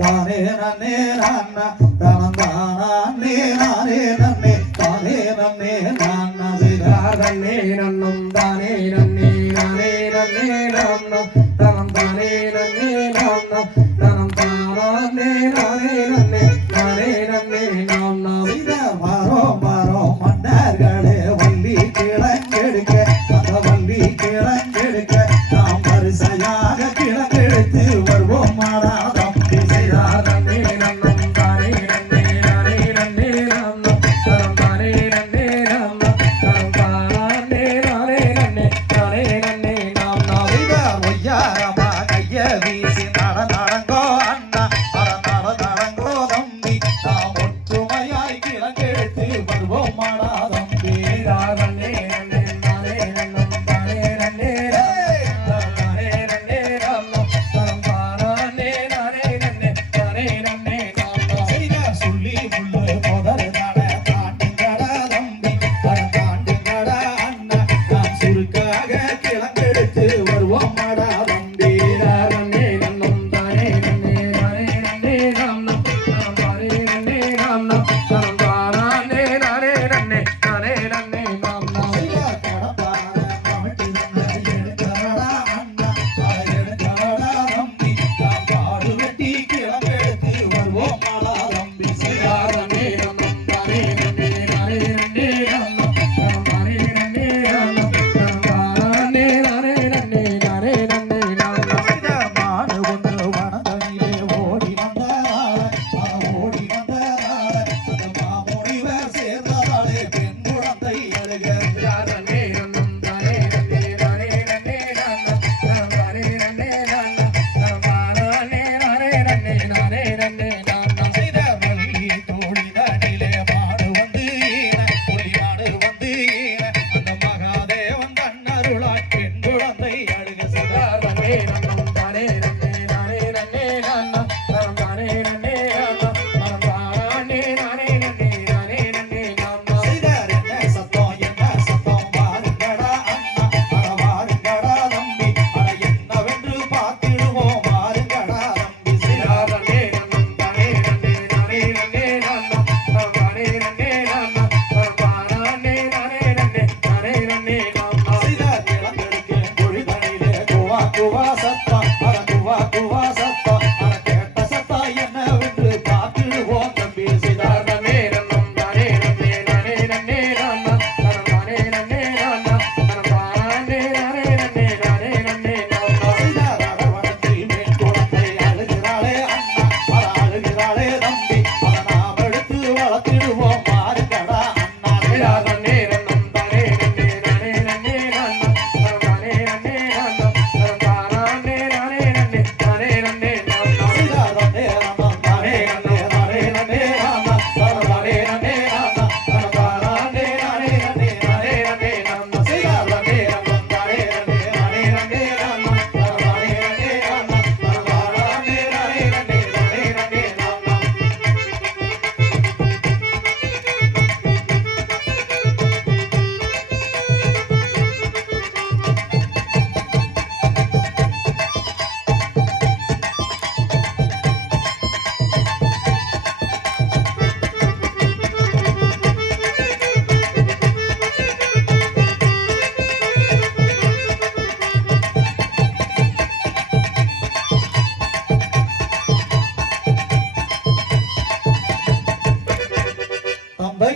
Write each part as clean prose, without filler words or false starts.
தானே நன்னே நானா தானே நானே நன்னே தானே நன்னே நானா தானே நன்னும் தானே நன்னே நானே நன்னே நானா தானே நன்னே நானா தானே நானே நன்னே நானே நன்னே நானா மாறோ மாறோ மன்னர்களே வள்ளி கிழங்கெடுக்க அந்த வள்ளி கிழங்கெடுக்க நாம் வரிசையாக கிழங்கெடுத்து வருவோம் மாறா தம்பி செய்தார் நன்னே நன்னும் தானே நன்னே நானே நன்னே நானா தானே நன்னே நானா தானே நானே நன்னே நானே நன்னே நானா ஒய்யாரமா கைய வீசி நடங்கோ அண்ணா நடங்கோ தம்பி நாம் ஒற்றுமையாய் கிழங்கெடுத்து வருவோம் மாறா தம்பி நன்னே நன்னே நானே நன்னும் தானே நன்னே தானே நன்னே நானா தானே நானே நன்னே தானே நன்னே நானா சொல்லி முள்ளு போதறதான தாண்டுங்கடா தம்பி தாண்டுங்கடா அண்ணா நாம் சுருக்காக கிழங்கெடுத்து வருவோம் மாடா தம்பி நன்னே நன்னும் தானே நன்னே நானே நன்னே நானா தானே நன்னே நானா தானே நானே நன்னே நானே நன்னே நானா கடப்பார கமிட்டி எடுக்கறடா அண்ணா எடுக்கறடா தம்பி நாம் காடு வெட்டி கிழங்கெடுத்து வருவோம் மாடா தம்பி நன்னே நன்னும் தானே நன்னே நானே நன்னே நானா தானே நன்னே நானா தானே நானே நன்னே நானே நன்னே நானா மாடு ஒன்று வனதனிலே ஓடி வந்தாள ஓடி வந்தாள அந்த மாமுனிவர் சேர்ந்தாளே பெண் குழந்தை அழுக நன்னே நன்னும் தானே நன்னே நானே நன்னே நானா தானே நன்னே நானா தானே நானே நன்னே நானே நன்னே நானா வள்ளி தோழிதனிலே மாடு வந்து புலி மாடு வந்து அந்த மகாதேவன் தன்னருளாய் பெண் குழந்தை அழுக நன்னே நன்னும் தானே நன்னே நானே நன்னே நானா தானே நன்னே நானா தானே நானே நன்னே நானே நன்னே நானா என்ன சத்தம் பாருங்கடா அண்ணா பாருங்கடா தம்பி என்னவென்று பார்த்திடுவோம் பாருங்கடா தம்பி நன்னே நன்னும் தானே நன்னே நானே நன்னே நானா தானே நன்னே நானா தானே நானே நன்னே நானே நன்னே நானா கிழங்கெடுக்க பொழிதனிலே குவா குவா சத்தம் குவா குவா சத்தம் கேட்ட சத்தம் என்னவென்று பார்த்திடுவோம் தம்பி நன்னே நன்னும் தானே நன்னே நானே நன்னே நானா தானே நன்னே நானா தானே நானே நன்னே நானே நன்னே நானா அரவணைக்கு பெண் குழந்தை அழுகிறாளே அண்ணா அழுகிறாளே தம்பி நாம் எடுத்து வளர்த்திடுவோம் பாருங்கடா அண்ணா நன்னே நன்னும் தானே நன்னே நானே நன்னே நானா தானே நன்னே நானா தானே நானே நன்னே நானே நன்னே நானா நன்னே நன்னும் தானே நன்னே நானே நன்னே நானா தானே நன்னே நானா தானே நானே நன்னே நானே நன்னே நானா நன்னே நன்னும் தானே நன்னே நானே நன்னே நானா தானே நன்னே நானா தானே நானே நன்னே நானே நன்னே நானா தம்பை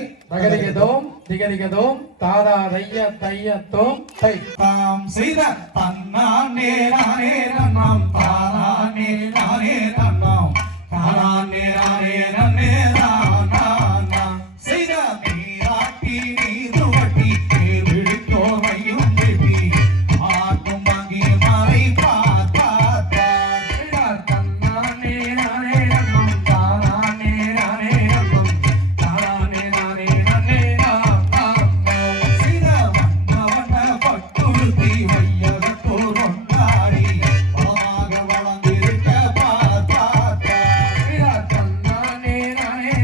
திகதிகதோம் தாதா தைய தையத்தோம் தை தாம் செய்த தன்னானே நானே நன்னாம் தானே நானே நன்னாம் தானே நானே நன்னே நானா செய்த நீராட்டி நீதுவட்டி நீர் விழித்தோமையும் வெட்டி ஆட்டும் வாங்கி மறை பார்த்தா தன்னானே நானே நன்னம் தானே நானே நன்னம் தானே நானே நன்னே நானா செய்த வண்ண வண்ண பட்டுடுத்தி வையகத்தோர் கொண்டாடி வளமாக வளர்ந்திருக்க பார்த்தா தன்னானே நானே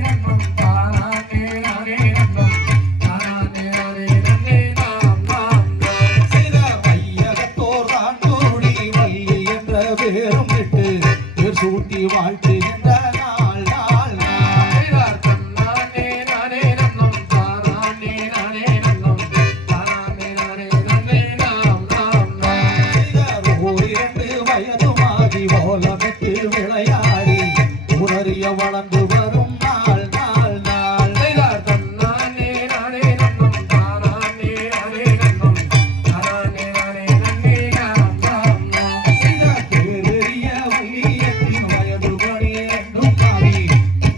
வளர்ந்து வரும் நாள் நாள் நாள் செய்தார் தன்னானே நானே நன்னம் தானானே நானே நன்னம் தானானே நானே நன்னே நாம் நாம் நாம் செய்தார் தேவரிய வையத்தின் வயது பணி என்னும் காவி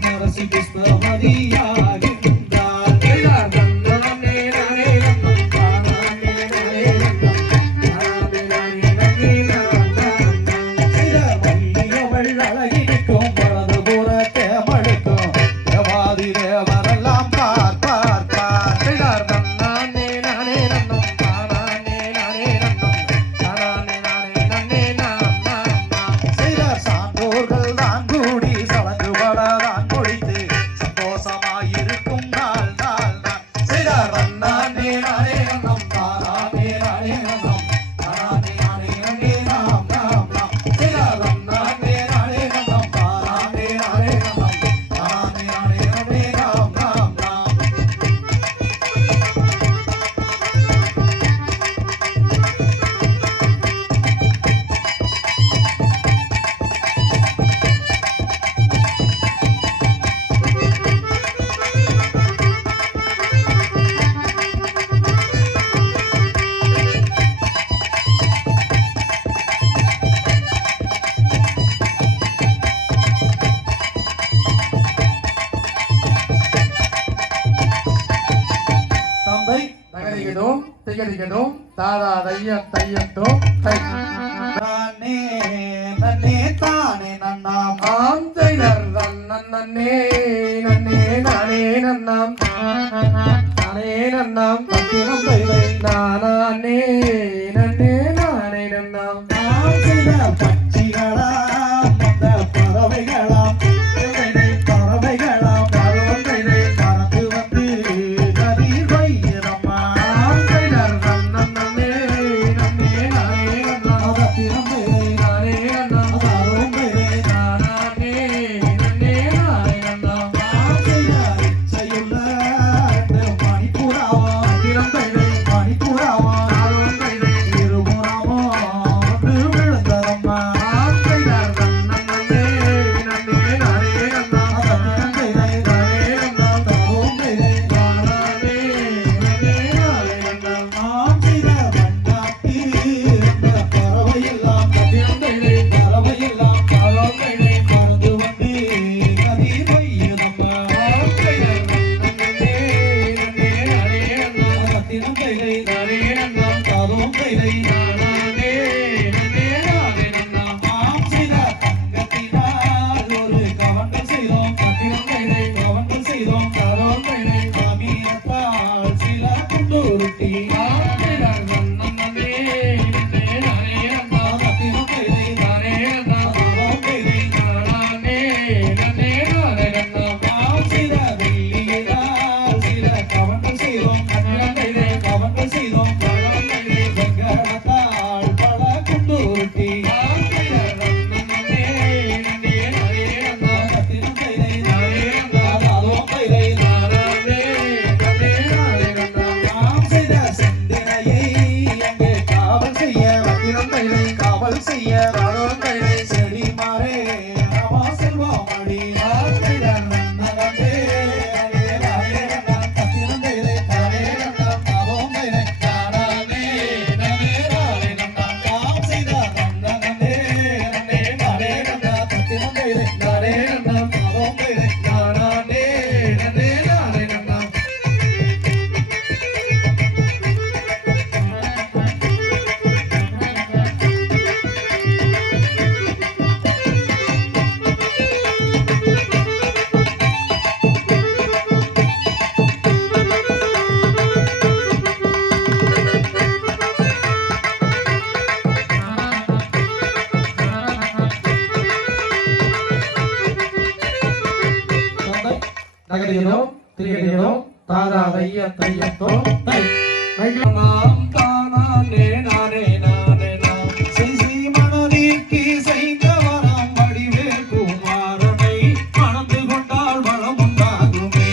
நரசி புஷ்பமதியாகின்றார் செய்தார் தன்னானே நானே நன்னம் தானானே நானே நன்னம் தானானே நானே நன்னே நாம் நாம் நாம் செய்தார் வள்ளியவள் அழகினிக்கும் வலது புற தேமழுக்கும் தேவாதி தேவரெல்லாம் பார் பார் பார் செய்தார் தன்னானே நானே நன்னம் தானானே நானே நன்னம் தானானே நானே நன்னே நாம் நாம் நாம் செய்தார் சான்றோர்கள் தான் கூடி சலங்குபட தான் கொடித்து சந்தோஷமாயிருக்கும் நாள் நாள் நாள் செய்தார் தன்னானே நானே நன்னம் தானானே நானே நன்னம் தானானே நானே நன்னே நாம் நாம் நாம் செய்தார் தன்னானே நானே நன்னம் தானானே நானே நன்னம் தானானே நானே நன்னே நாம் நாம் நாம் தந்தை தகதிகதும் திகதிகதும் தாதா தைய தையத்தும் தை நானே நன்னே தானே நன்னாம் ஆம் செய்தர் நன்னே நன்னே நானே நன்னாம் நானே நன்னாம் பத்திரம் தைதை நானே நன்னே நானே நன்னாம் நாம் செய்த பட்சிகளாம் அந்த பறவைகளாம் பறவைகளாம் பறவைகளை பறந்து வந்து கதிர் வைரம்மா ஆம் செய்தர் நன்னே நன்னே நானே நன்னாம் பத்திரம் தைதை நானே நன்னாம் அதாரும் தைதை நானே நன்னே நானே நன்னாம் நாம் செய்த இச்சையுள்ள அந்த மணிப்புறாவா மணிப்புறாவா தாரும் தைதை இருபுறமோ வந்து விழுந்ததம்மா ஆம் செய்தர் நன்னே நன்னே நானே நன்னாம் பத்திரம் தைதை நானே நன்னாம் அதாரும் தைதை நானே நன்னே நானே நன்னாம் நாம் செய்த வண்டாட்டி அந்த பறவையெல்லாம் சத்தியம் தைதை பறவையெல்லாம் தாரும் தைதை பறந்து வந்து கதிர் வையுதம்மா ஆம் செய்தர் நன்னே நன்னே நானே நன்னாம் பத்திரம் தைதை நானே நன்னாம் அதாரும் தைதை நானே நன்னே நானே நன்னாம் நாம் செய்த தங்கத்தினால் ஒரு கவண்டல் செய்தோம் சத்தியம் தைதை கவண்டல் செய்தோம் தாரும் தைதை காமீனத்தால் சில குண்டுருட்டி ஆம் செய்தர் நன்னே நன்னே நானே நன்னாம் பத்திரம் தைதை நானே நன்னாம் அதாரும் தைதை நானே நன்னே நானே நன்னாம் நாம் செய்த வெள்ளியினால் சில கவண்டல் செய்தோம் சத்தியம் தைதை கவண்டல் செய்தோம் தாரும் தைதை வெங்கடத்தால் பல குண்டுருட்டி ஆம் செய்தர் நன்னே நன்னே நானே நன்னாம் பத்திரம் தைதை நானே நன்னாம் அதாரும் தைதை நானே நன்னே நானே நன்னாம் நாம் செய்த சிந்தனையை அங்கே காவல் செய்ய சத்தியம் தைதை காவல் செய்ய தாரும் தைதை செடி மாறே நாமா செல்வம் அடி ஆம் செய்தர் நகந்தே அங்கே நானே நன்னாம் பத்திரம் தைதை நானே நன்னாம் அதாரும் தைதை நானே நானே நானே நன்னாம் நாம் செய்த நன்னகந்தே நன்னே நானே நன்னாம் பத்திரம் தைதை நானே நன்னாம் அதாரும் தைதை நானே நன்னே நானே நன்னாம் தகதிகதும் திகதிகதும் தாதா தைய தையத்தும் தை நாம் தானானே நானே நானே நாம் செய்சி மனதிற்கு செய்தவராம் வடிவேல் குமாரனை மணந்து கொண்டால் வளம் உண்டாகுமே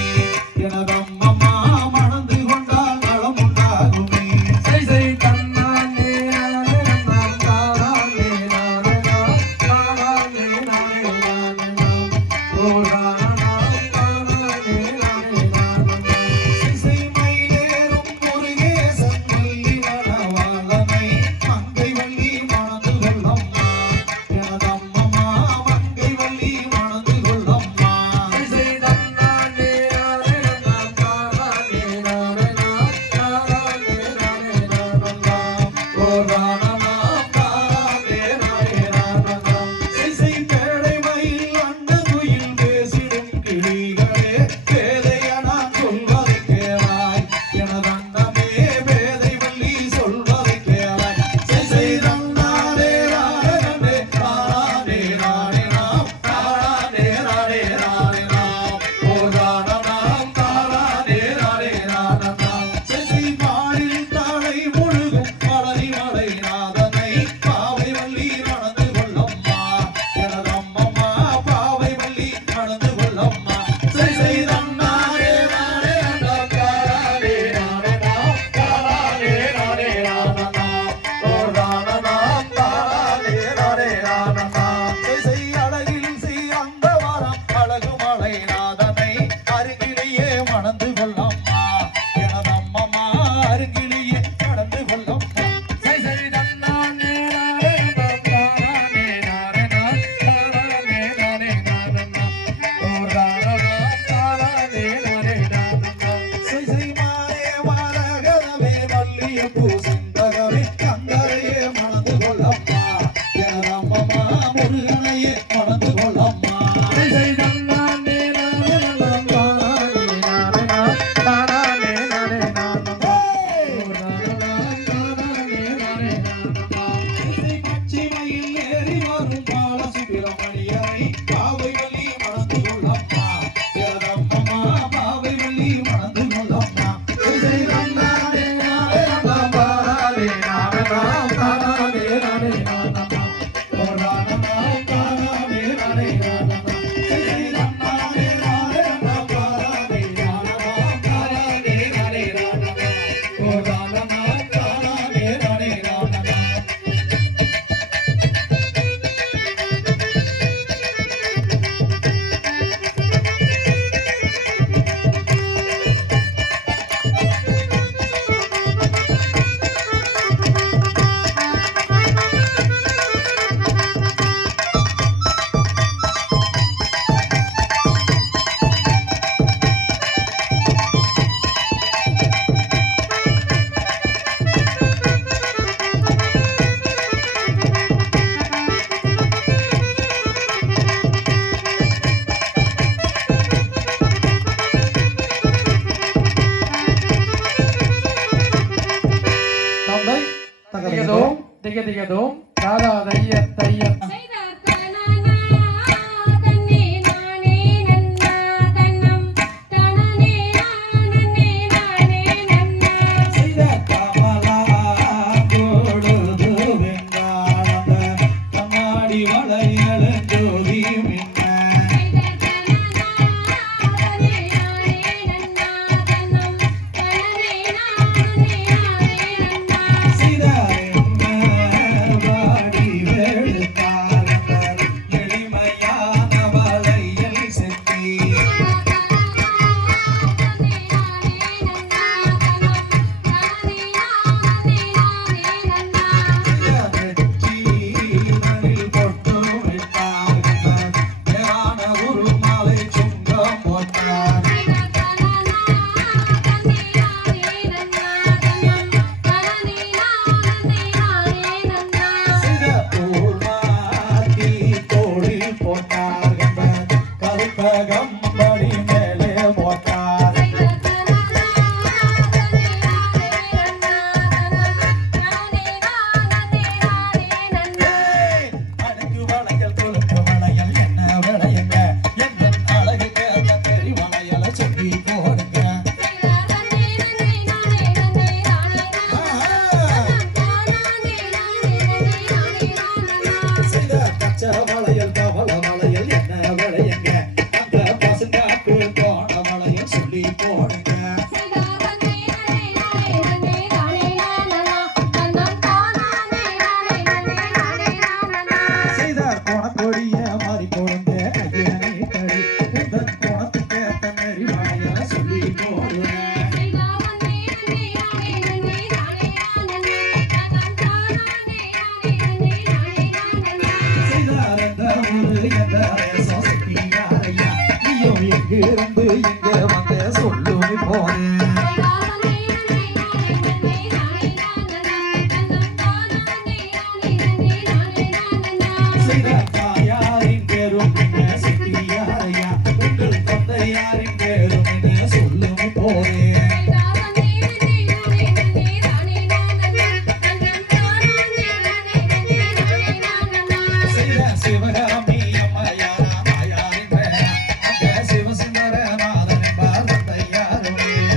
எனதம்மம்மா மணந்து கொண்டால் வளம் உண்டாகுமே செய் செய் தன்னானே நானே நாம் தானானே நானே நாம் தானானே நானே நானே நாம் ஓரா சொல்லம்மா சரி செய்தன்னாரே நானே நன்னம் தாரானே நானே நாம் தாரானே நானே நானன்னா ஓர் தானனாம் தாரானே நானே நானன்னா இசை அழகில் அந்த வாரம் அழகு மலை நாதனை அருகிலேயே மணந்து கொள்ளம்மா எனதம்மம்மா அருகிலேயே மணந்து கொள்ளம்மா சரி செய்தன்னானே நானே நன்னம் தாரானே நானே நாம் தாரானே நானே நானன்னா ஓர் தானனாம் தாரானே நானே நானன்னா இசை மாறே மாறகதவே மல்லியப்பூ சிந்தகமே கந்தரையே மணந்து கொள்ளம்மா எனதம்மம்மா முருகனையே மணந்து கொள்ளம்மா சரி செய்தன்னானே நானே நன்னம் தாரானே நானே நாம் தாரானே நானே நானன்னா ஓர் தானனாம் தாரானே நானே நானன்னா இசை பச்சிமையில் ஏறி வரும் பாலசுப்பிரமணியனை பாவை வள்ளி மணந்து கொள்ளம்மா எனதம்மம்மா பாவை வள்ளி மணந்து கொள்ளம்மா இசை தந்தானே நானே நன்னம் தாரானே நானே நாம் தாரானே நானே நானன்னா ஓர் தானனாம் தாரானே நானே நானன்னா இசை தந்தானே நானே நன்னம் தாரானே நானே நாம் தாரானே நானே நானன்னா ஓர் தானனாம் தாரானே நானே நானன்னா தந்தை திகதோம் திகதிகதோம் தாதா தைய தைய செய்த கமலா கொடுது வெங்காளந்த கண்ணாடி வளையல் ஜோதி மின்ன செய்த வாடி வெளுத்தாளந்த எளிமையான வளையல் செத்தி வெற்றிகளில் பொட்டு விட்டார்கள் ஞான உருமாலை சுங்கம் போட்டார் செய்த பூர்வாதி தோளில் போட்டார்கள் கருப்பகம்படி மேலே போட்டார் அழகு வளையல் கொழுப்பு வளையல் என்ன விளையுங்க எந்த அழகுக்கு அந்த பெரிய வளையலை சொல்லி போடுங்க செய்த பச்சை வளையல் கவல வளையல் என்ன விளையுங்க அந்த பசுங்காட்டு போன வளையல் சொல்லி போடுங்க செய்தார் கோணக்கொடிய மாறி கொடுங்க கையனை தடி உங்கள் கோணத்துக்கு ஏத்த மாரி வளையலை சொல்லி போடுங்க செய்தார் அந்த ஊரு எந்த அரசம் சுத்தியாரையா நீயும் எங்கிருந்து இங்க வந்து சொல்லுமி போனேன் செய்த தாயாரின் பேரும் என்ன சுத்தியாரையா உங்கள் தந்தையாரின் பேரும் என்ன சொல்லுமி போனேன் செய்த சிவகாமி அம்மையாரா மாயாரின் பேரா அந்த சிவசுந்தர நாதன் என்பார் தந்தையாருடைய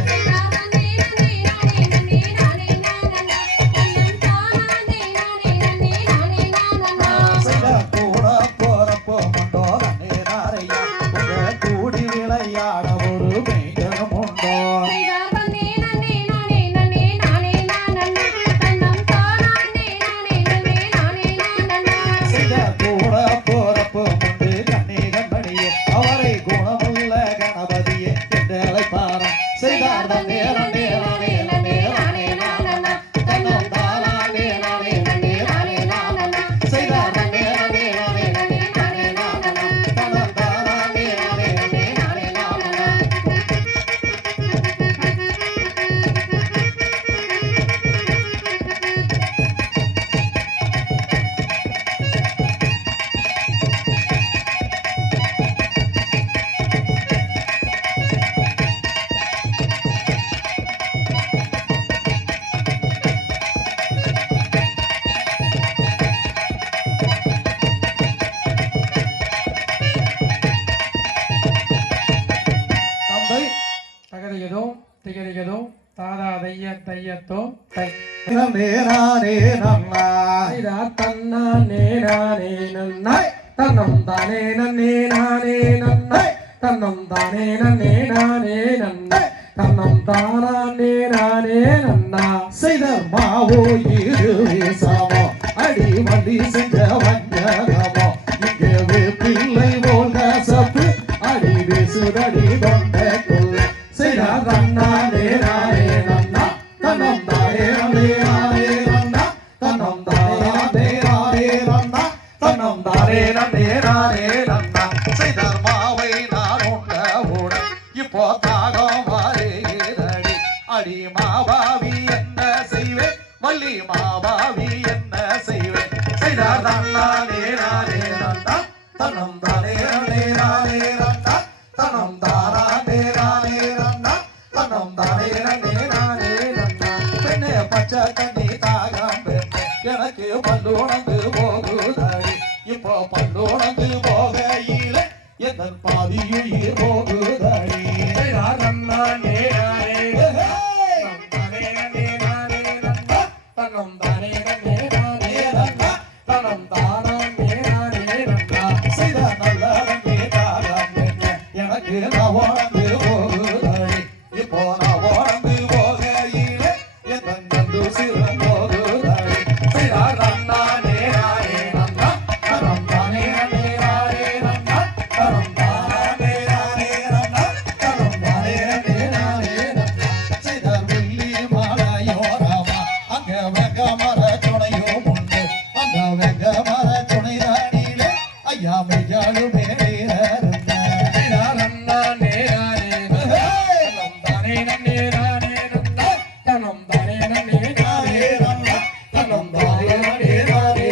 விளையாட ஒரு மெய்தனம் உண்டோ செய்த கூட போறப்பு உண்டு கண்ணே கண்மணியே அவரை குணமுள்ள கணபதியே என்று அழைப்பாராம் செய்தார் தன்னே நன்னே நானே நன்னே நானே நானே தன்னம் தானே நானே நன்னே நானே நானே செய்தார் தன்னே நன்னே நானே நன்னே நானே நானே தன்னம் தானே நானே நன்னே நானே நானே தந்தை தகதிகதும் திகதிகதும் தாதா தைய தையத்தோம் தை நன்னே நானே நன்னா செய்தா தன்னா நேரானே நன்னாய் தன்னம் தானே நன்னே நானே நன்னாய் தன்னம் தானே நன்னே நானே நன்னாய் தன்னம் தானே நானே நன்னா செய்த மாவோ இரு வீசாமோ அடி வண்டி செஞ்ச வஞ்சகமோ இங்கே பிள்ளை போல் கசப்பு அடி வீசுதடி தொண்டைக்குள்ள செய்த தன்னா நேரானே நன்னா தன்னம் தானே நேரானே நன்னா தன்னம் தானே நேரானே நன்னா தன்னம் தானே நேரானே நன்னா செய்த மாவை நான் உண்டவுடன் இப்போ தாகம் வாரேதடி அடி மாபாவி என்ன செய்வேன் வள்ளி மாபாவி என்ன செய்வேன் செய்தார் தன்னா நேரானே நன்னா தன்னம் தானே நேரானே நன்னா தன்னம் தானா நேரானே நன்னா தன்னம் தானே நேரானே நன்னா பெண்ணே பச்சை தண்ணி தாகம் பெண்ணே எனக்கு பல்லுணங்கு போகுதடி இப்போ பல்லுணங்கு போகையில எதன் பாதியுயிர் போகுதடி செய்தார் தன்னா நேரானே தன்னம் தானே நன்னே நானே நன்னா தன்னம் தானா நேரானே நன்னா செய்த நல்லதே தாகம் பெண்ணே எனக்கு நான் உணர்ந்து போகுதடி இப்போ நான் உணர்ந்து போகையில எதன் நந்து சிறம் போகுதடி செய்தார் தன்னா நேரானே நன்னா தன்னம் தானே நேரானே நன்னா தன்னம் தானா நேரானே நன்னா தன்னம் தானே நேரானே நன்னா செய்தார் வெள்ளி மாலையோரமா அங்க வெங்க மர துணையும் உண்டு அந்த வெங்க மர துணை தானிலே ஐயா மெய்யாளு மேலேறந்தார் செய்தார் நன்னா நேரானே நன்னா தன்னம் தானே நன்னே நானே நன்னா தன்னம் தானே நன்னே நானே நன்னா தன்னம் தானே நேரானே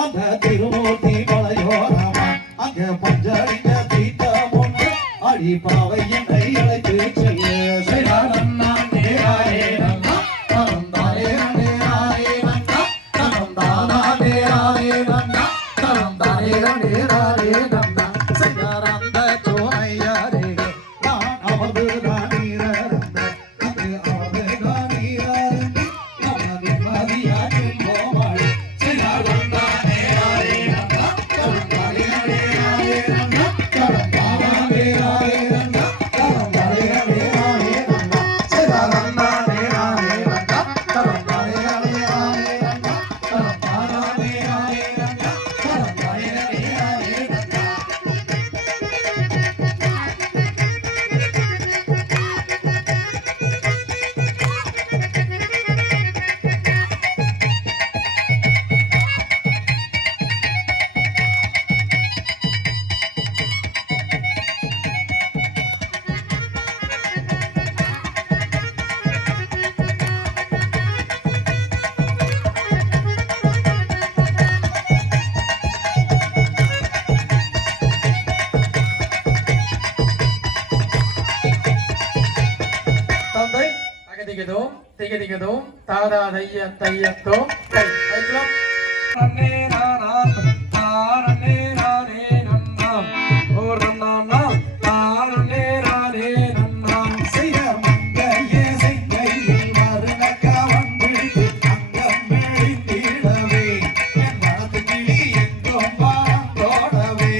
அந்த திருமூர்த்தி மலையோரமா அங்க பஞ்சடிக்க தீட்டம் ஒன்று அடி பாவை என்னை அழைத்து செல்ல செய்தார் நன்னா நேரானே நன்னா தனம் தானே நேரானே நன்னா தனம் தானா நேரானே நன்னா தனம் தானே நேரானே நன்னா செய்தார் அந்த தோணையாரே நான் அமர்ந்து தானீரந்த அது அமர்ந்து தானீரந்த நம்ம நிம்மதியாக போவாள் செய்தார் நன்னா நேரானே நன்னா தனம் தானே நேரானே நன்னா தனம் தானா நேரானே நன்னா தனம் தானே நேரானே நன்னா செய்தார் நன்னா நேரானே நன்னா தனம் தானே நேரானே நன்னா தனம் தானா நேரானே நன்னா தனம் தானே நேரானே நன்னா தந்தை தகதிகதும் திகதிகதும் தாதா தைய தையத்தோம் தை வைக்கலாம் நன்னே நானா தானே நானே நன்னா ஓர் நன்னா தானே நானே நன்னா செய்த மங்கையே செய்கையில் மருணக்க வந்திட்டு அங்கம் மெழிந்திடவே என் மனது கிளி எங்கும் பாடவே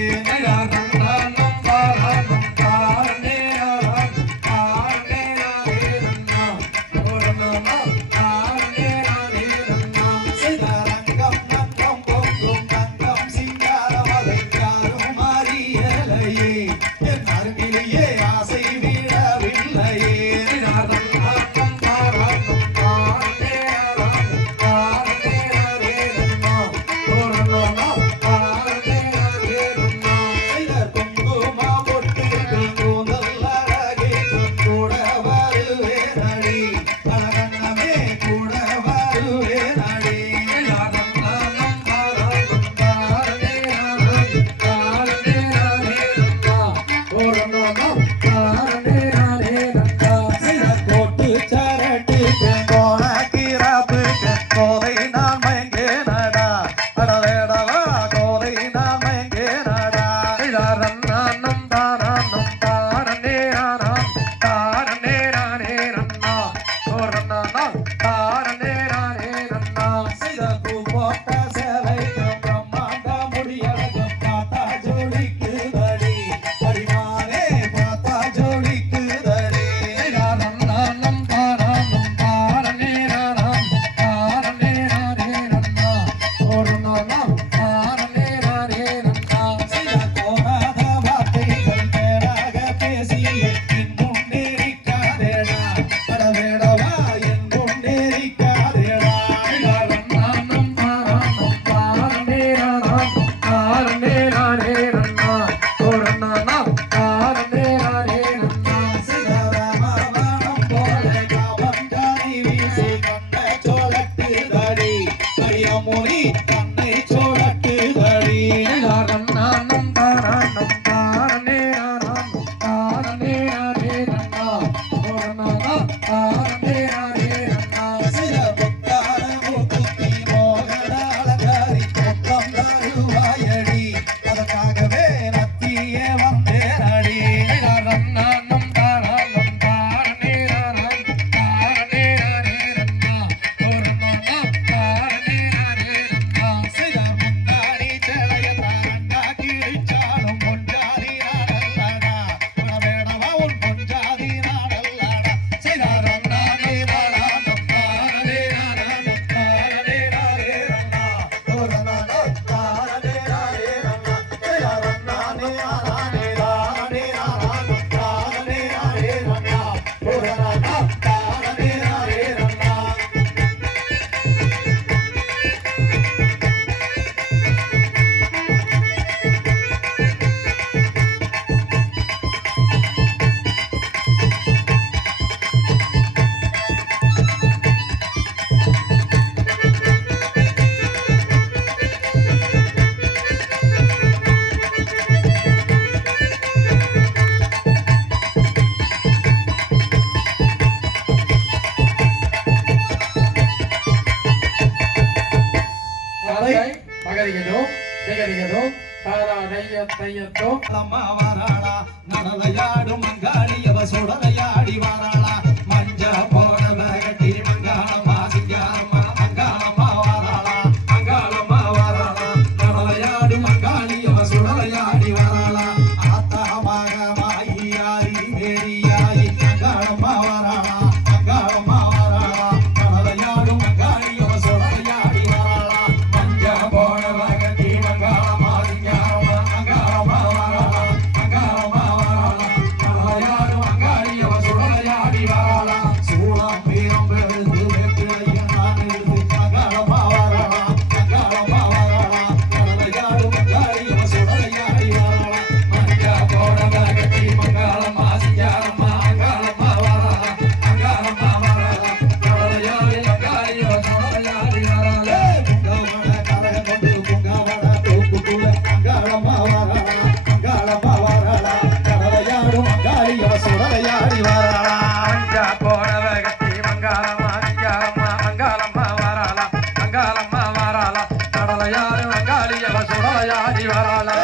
தையத்தோ அம்மா வாராளா நடலையாடும் மங்காளி அவ சுடலையாடி வாராளா மஞ்ச போடவ கட்டி மங்காளம்மா சிங்காரம்மா மங்காளம்மா வாராளா மங்காளம்மா வாராளா நடலையாடும் மங்காளி அவ சுடலையாடி வாராளா ஆத்தா மகமாயி யாரி மேரியாயி மங்காளம்மா வாராளா மங்காளம்மா வாராளா நடலையாடும் மங்காளி அவ சுடலையாடி வாராளா மஞ்ச போடவ கட்டி மங்காளம்மா சிங்காரம்மா மங்காளம்மா வாராளா மங்காளம்மா வாராளா நடலையாடும் மங்காளி அவ சுடலையாடி வாராளா சூளம் வீரம் வெளுத்து வெற்றிலையும் நான் எழுது மங்காளம்மா வாராளா மங்காளம்மா வாராளா நடலையாடும் மங்காளி அவ சுடலையாடி வாராளா மஞ்ச போடவ கட்டி மங்காளம்மா சிங்காரம்மா மங்காளம்மா வாராளா மங்காளம்மா வாராளா நடலையாடும் மங்காளி அவ சுடலையாடி வாராளா பொங்கவட கரகம் கொண்டு பொங்கவட தூக்குக்குள்ள மங்காளம்மா வாராளா மங்காளம்மா வாராளா நடலையாடும் மங்காளி அவ சுடலையாடி வாராளா மஞ்சா போடவ கட்டி மங்காளம்மா சிங்காரம்மா மங்காளம்மா வாராளா மங்காளம்மா வாராளா கடலையாறு மங்காளி அவ சுடலையாடி வாராளா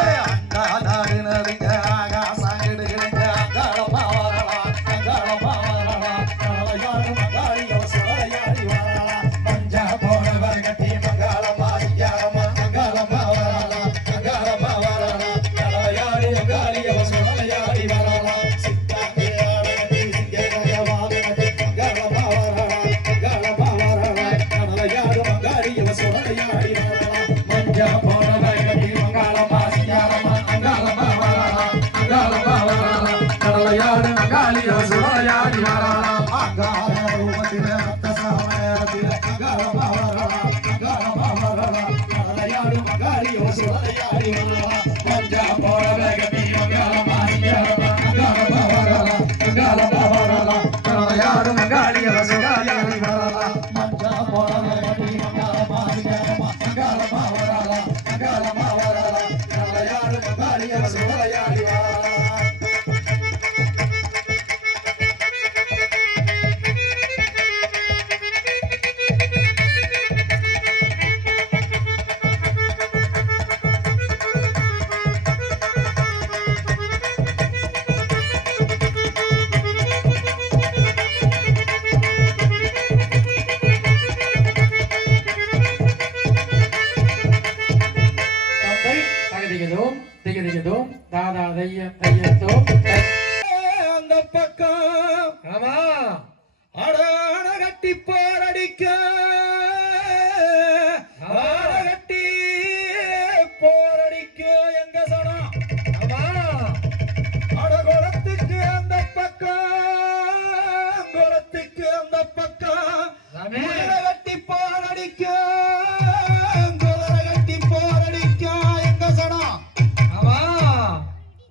அங்காளாடு நடுங்க ஆகாசங்கிடுகிடுங்க அங்காளம்மா வாராளா அங்காளம்மா வாராளா நடலையாடும் மங்காளி அவ சுடலையாடி வாராளா மஞ்சா போடவ கட்டி மங்காளம்மா சிங்காரம்மா மங்காளம்மா வாராளா மங்காளம்மா வாராளா நடலையாடி மங்காளி அவ சுடலையாடி வாராளா சித்தாங்கே ஆடகட்டி சிங்கேய வாதகட்டி மங்காளம்மா வாராளா மங்காளம்மா வாராளா நடலையாடும் மங்காளி அவ சுடலையாடி வாராளா மஞ்சா போடவ கட்டி மங்காளம்மா சிங்காரம்மா மங்காளம்மா வாராளா மங்காளம்மா வாராளா கடலையாறு மங்காளி அவ சுடலையாடி வாராளா அங்காள ரூபத்தில ரத்த சாமரத்தில மங்காளம்மா வாராளா மங்காளம்மா வாராளா நடலையாடும் மங்காளி அவ சுடலையாடி வாராளா மஞ்சா போடவ கட்டி மங்காளம்மா சிங்காரம்மா மங்காளம்மா வாராளா மங்காளம்மா வாராளா கடலையாறு மங்காளி அவ சுடலையாடி வாராளா மஞ்சா போடவ கட்டி மங்காளம்மா சிங்காரம்மா மங்காளம்மா வாராளா மங்காளம்மா வாராளா நடலையாடும் மங்காளி அவ சுடலையாடி வாராளா தந்தை தகதிகதும் திகதிகதும் தாதா தையத்தோ அந்த பக்கம் ஆமா அடான கட்டி போரடிக்க கட்டி போரடிக்க எங்க சனம் ஆமா அடகுளத்துக்கு அந்த பக்கம் குளத்துக்கு அந்த பக்கம் சாமி. குதிரை கட்டி போரடிக்க குதிரை கட்டி போரடிக்க எங்க சனம் ஆமா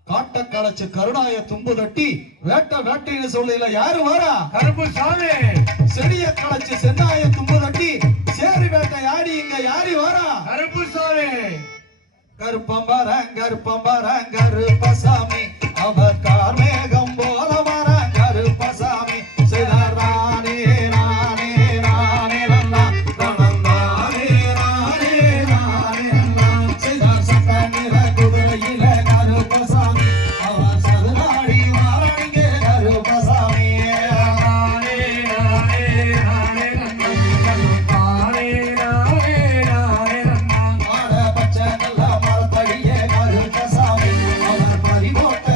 காட்ட களைச்சு கருணாய தும்பு தட்டி வேட்டைன்னு சொல்லல யாரு வாரா கருப்பு சாமி செடிய களைச்சு சென்னாய தும்பு தட்டி சேரி வேட்டை ஆடி இங்க யாரி வாரா கருப்பு சாமி கருப்பம்பரம் கருப்பசாமி அவர் கார்மேகம் போல வர கருப்பசாமி சிதறானே நானே நானே நன்னா தனந்தானே நானே நானே நன்னா சிதர் சட்ட நிற குதிரையில கருப்பசாமி அவர் சதுராடி வாரணிங்க கருப்பசாமி நானே நானே நானே நானே நானே நானே ஆட பச்சை நல்ல மரத்தடியே கருப்பசாமி அவர் பறிபோட்ட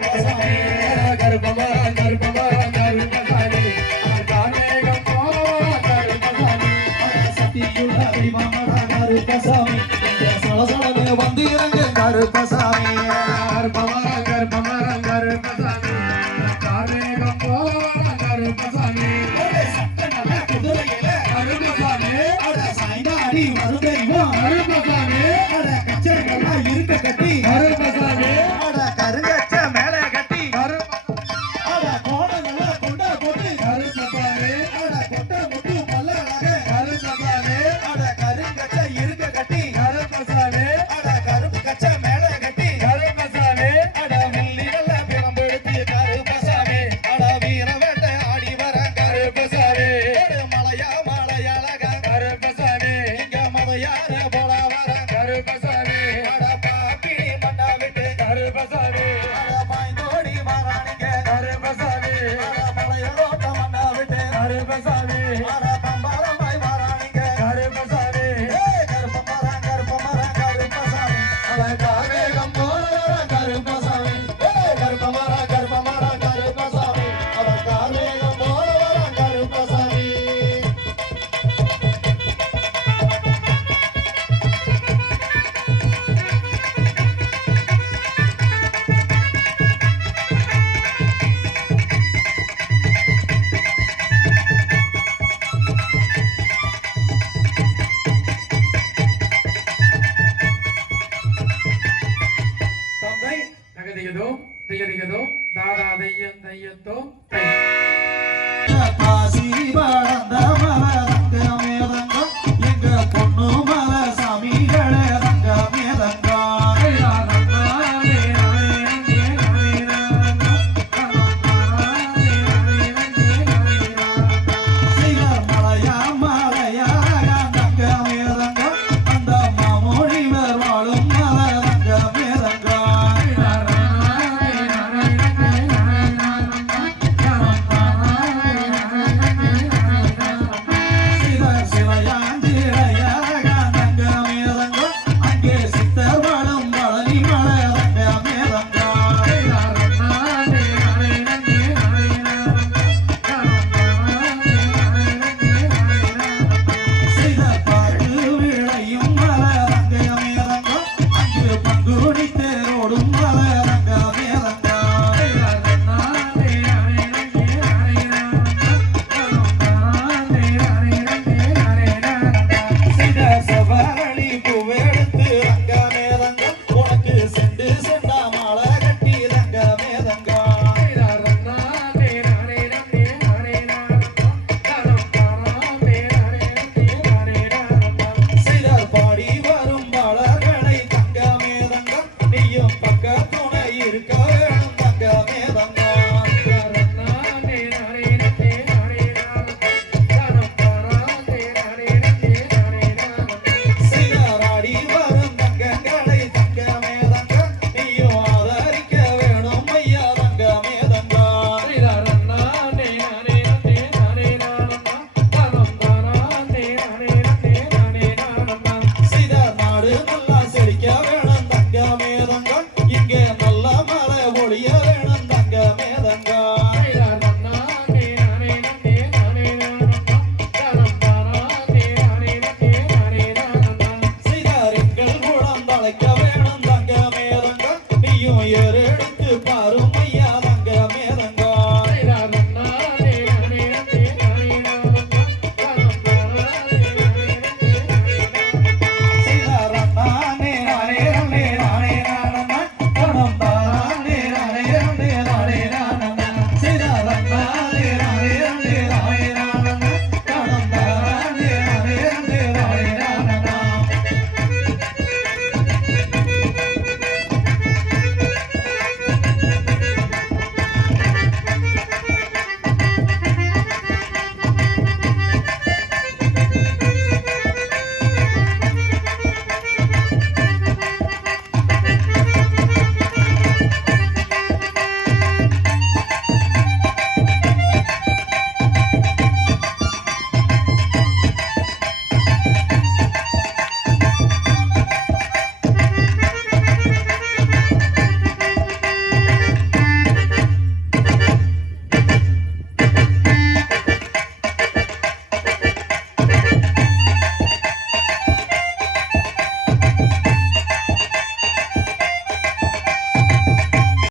கருப்பசாமி கருப்பமரம் கருப்பமரம் கருப்பசாமி கார்மேகம் போலவரம் கருப்பசாமி சக்தியுள்ள தெய்வமடா கருப்பசாமி சலசலனே வந்து இறங்கு கருப்பசாமி கருப்பமரம் கருப்பமரம் கருப்பசாமி கார்மேகம் போலவரம் கருப்பசாமி குதிரையில கருப்பசாமி சாய்ந்தாடி வரும் தெய்வம் கருப்பசாமி கச்சைகள்லாம் இருக்க கட்டி கருப்பசாமி கருங்கச்ச மேல கட்டி கருப்ப கோடங்களை கொண்டா போட்டு கருப்பசாமி கொட்டை முட்டு பல்லழக கருப்பசாமி கருங்கச்ச இருக்க கட்டி கருப்பசாமி கருப்பு கச்ச மேல கட்டி கருப்பசாமி வில்லிகள பிறம்பெடுத்து கருப்பசாமி வீர வேட்டை ஆடி வர கருப்பசாமி மலையழகா கருப்பசாமி இங்க மதையார போல வர கருப்பசாமி பாப்பி மண்ணா விட்டு கருப்பசாமி பாய்ந்தோடி மாறானிங்க கருப்பசாமி மலையரோட்ட மண்ணா விட்டு கருப்பசாமி பம்பரமாய் மாறானிங்க கருப்பசாமி கருப்பமரம் கருப்பசாமி காவேகம் போல வர கருப்பசாமி கருப்பமரம் கருப்பசாமி காவேகம் போல வர கருப்பசாமி தந்தை நகதிகதோ திகதிகதோ தாதா தையம் தையத்தோ பாசி வளர்ந்த மரங்கமே